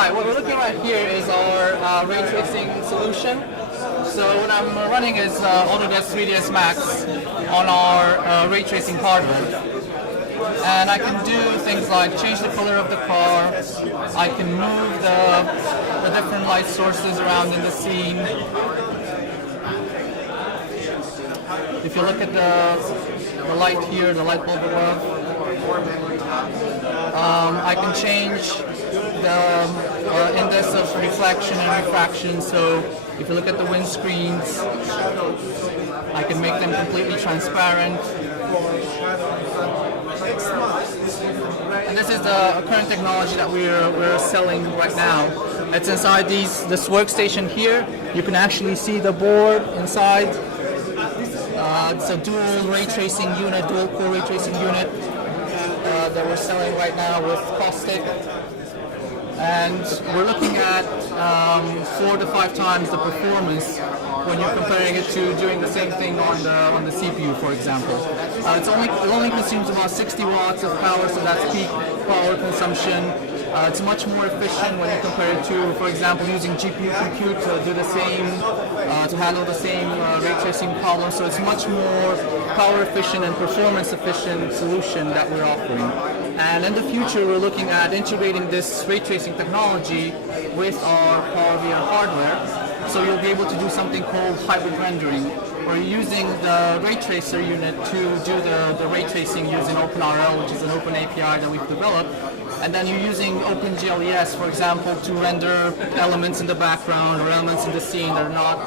Hi, what we're looking at here is our ray tracing solution. So what I'm running is Autodesk 3ds Max on our ray tracing hardware. And I can do things like change the color of the car, I can move the different light sources around in the scene. If you look at the light here, the light bulb above, I can change the index of reflection and refraction. So if you look at the windscreens, I can make them completely transparent. And this is the current technology that we're selling right now. It's inside this workstation here. You can actually see the board inside. It's a dual ray tracing unit, dual core ray tracing unit that we're selling right now with Caustic. And we're looking at 4 to 5 times the performance when you're comparing it to doing the same thing on the CPU, for example. It only consumes about 60 watts of power, so that's peak power consumption. It's much more efficient when you compare it to, for example, using GPU compute to do the same, to handle the same ray tracing problem. So it's much more power efficient and performance efficient solution that we're offering. And in the future, we're looking at integrating this ray tracing technology with our PowerVR hardware. So you'll be able to do something called hybrid rendering, where you're using the ray tracer unit to do the ray tracing using OpenRL, which is an open API that we've developed. And then you're using OpenGLES, for example, to render elements in the background or elements in the scene that are not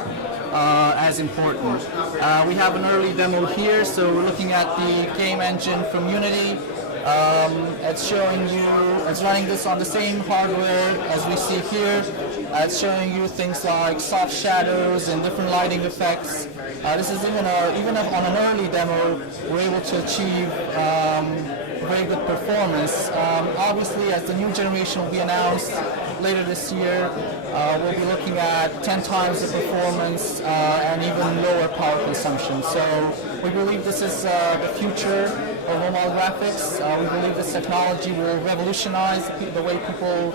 as important. We have an early demo here, so we're looking at the game engine from Unity. It's showing you, it's running this on the same hardware as we see here. It's showing you things like soft shadows and different lighting effects. This is even on an early demo, we're able to achieve very good performance. Obviously, as the new generation will be announced later this year, we'll be looking at 10 times the performance and even lower power consumption. So we believe this is the future of mobile graphics. We believe this technology will revolutionize the way people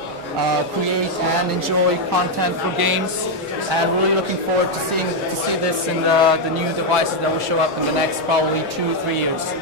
create and enjoy content for games. And really looking forward to see this in the new devices that will show up in the next probably 2-3 years.